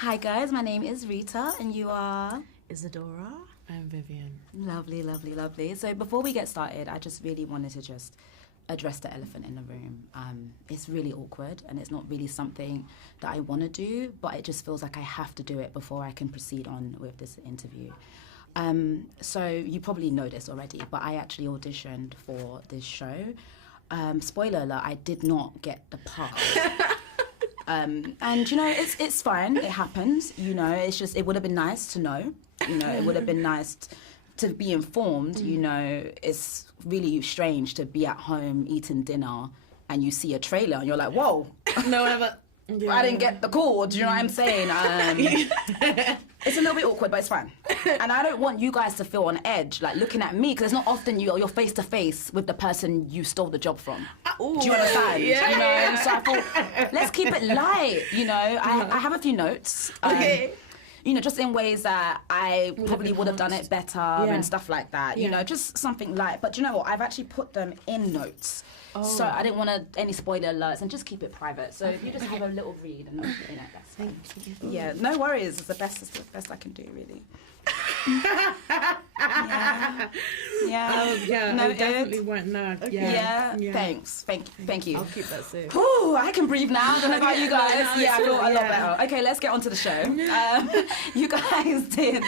Hi guys, my name is Rita and you are? Isidora. I'm Vivian. Lovely, lovely, lovely. So before we get started, I just really wanted to just address the elephant in the room. It's really awkward and it's not really something that I want to do, but it just feels like I have to do it before I can proceed on with this interview. So you probably know this already, but I actually auditioned for this show. Spoiler alert, I did not get the part. And you know, it's fine, it happens, you know, it's just, it would have been nice to know, you know, it would have been nice to be informed, you know. It's really strange to be at home eating dinner and you see a trailer and you're like, whoa, No one ever. Yeah. I didn't get the call, do you know what I'm saying? It's a little bit awkward, but it's fine. And I don't want you guys to feel on edge, like looking at me, because it's not often you're face to face with the person you stole the job from. Ooh, do you understand? Yeah. You know, so I thought, let's keep it light, you know. I have a few notes. Okay. You know, just in ways that I probably would have done it better and stuff like that. You know, just something light. But you know what? I've actually put them in notes. So I didn't want any spoiler alerts and just keep it private. So if you just have a little read and you know, that's fine. Thank you. Yeah, no worries. It's the best I can do, really. Yeah. Oh yeah, No, I definitely won't know. Yeah. Thanks. Thank you. I'll keep that safe. Whew, I can breathe now. I don't know about you guys. Yeah, I feel a lot Yeah. better. Okay, let's get on to the show. You guys did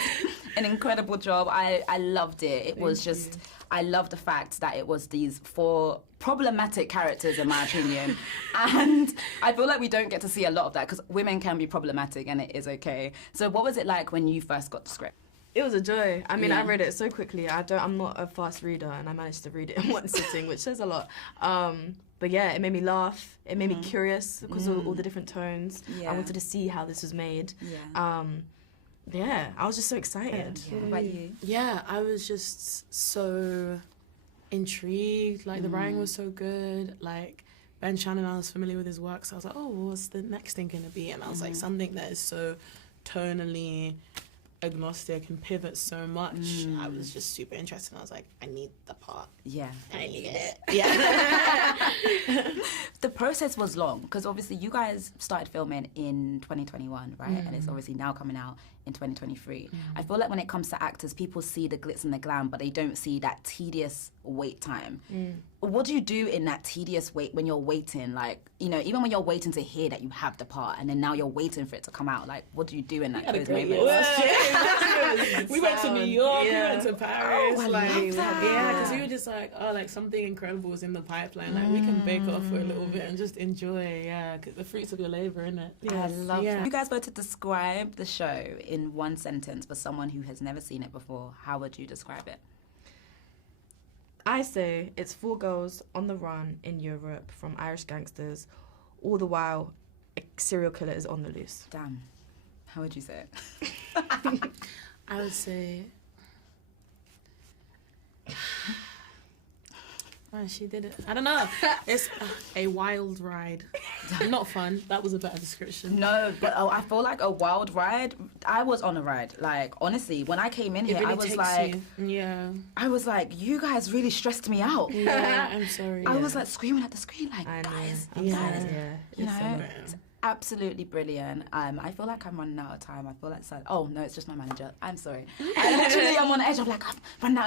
an incredible job. I loved it. It was just, I love the fact that it was these 4 problematic characters, in my opinion. And I feel like we don't get to see a lot of that because women can be problematic and it is okay. So what was it like when you first got the script? It was a joy. I mean, I read it so quickly. I'm not a fast reader, and I managed to read it in one sitting, which says a lot. But yeah, it made me laugh. It made me curious because of all the different tones. I wanted to see how this was made. Yeah, I was just so excited. What about you? Yeah, I was just so intrigued. Like the writing was so good. Like Ben Shannon, I was familiar with his work, so I was like, oh, what's the next thing gonna be? And I was like, something that is so tonally agnostic and pivots so much. I was just super interested. I was like, I need the part. Yeah. I need it. Yeah. The process was long because obviously you guys started filming in 2021, right? And it's obviously now coming out in 2023. I feel like when it comes to actors, people see the glitz and the glam, but they don't see that tedious wait time. What do you do in that tedious wait when you're waiting? Like, you know, even when you're waiting to hear that you have the part and then now you're waiting for it to come out, like, what do you do in those moments? We went to New York, we went to Paris. I like, love that. yeah, because we were just like, oh, like something incredible is in the pipeline. Like we can bake off for a little bit and just enjoy, the fruits of your labor, innit? I love yeah. that. If you guys were to describe the show in one sentence for someone who has never seen it before, how would you describe it? I say it's 4 girls on the run in Europe from Irish gangsters, all the while a serial killer is on the loose. Damn. How would you say it? I would say... Oh, she did it. I don't know. It's a wild ride. Not fun. That was a better description. No, but I feel like a wild ride. I was on a ride. Like, honestly, when I came in here, Really I was takes like... you. Yeah. I was like, you guys really stressed me out. Yeah, I'm sorry. I was like screaming at the screen, like, I know. guys, Yeah. guys. You It's know, so it's absolutely brilliant. I feel like I'm running out of time. I feel like, oh no, it's just my manager. I'm sorry. I'm on the edge. I'm like, I'm running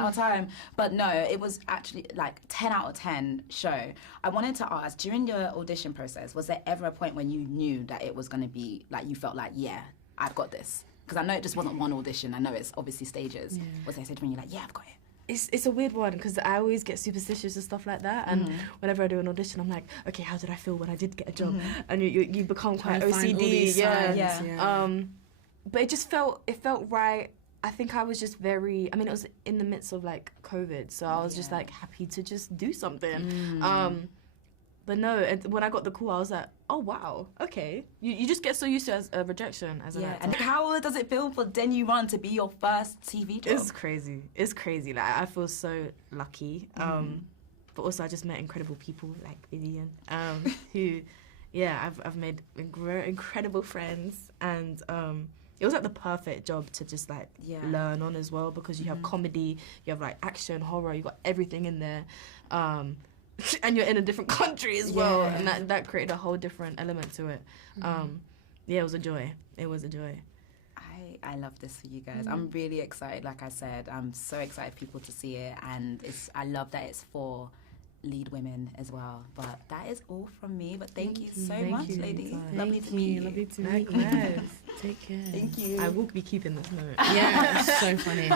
out of time. But no, it was actually like 10 out of 10 show. I wanted to ask, during your audition process, was there ever a point when you knew that it was going to be, like, you felt like, yeah, I've got this? Because I know it just wasn't one audition. I know it's obviously stages. Was there a stage when you're like, yeah, I've got it? It's a weird one because I always get superstitious and stuff like that, and whenever I do an audition, I'm like, okay, how did I feel when I did get a job? And you become quite OCD, but it just felt right. I think I was just very. I mean, it was in the midst of like COVID, so I was just like happy to just do something. But no, when I got the call, I was like, oh wow, okay. You just get so used to a rejection as an actor. And how does it feel for Den You Run to be your first TV job? It's crazy. Like, I feel so lucky. But also I just met incredible people like Vivian, who, I've made incredible friends, and it was like the perfect job to just like learn on as well, because you have comedy, you have like action, horror, you got everything in there. And you're in a different country as well, and that created a whole different element to it. yeah, it was a joy. It was a joy. I love this for you guys. I'm really excited. Like I said, I'm so excited for people to see it, and I love that it's for lead women as well. But that is all from me. But thank you so much, ladies. Lovely to meet you. Lovely to meet you. Likewise. Take care. Thank you. I will be keeping this note. Yeah, it's so funny.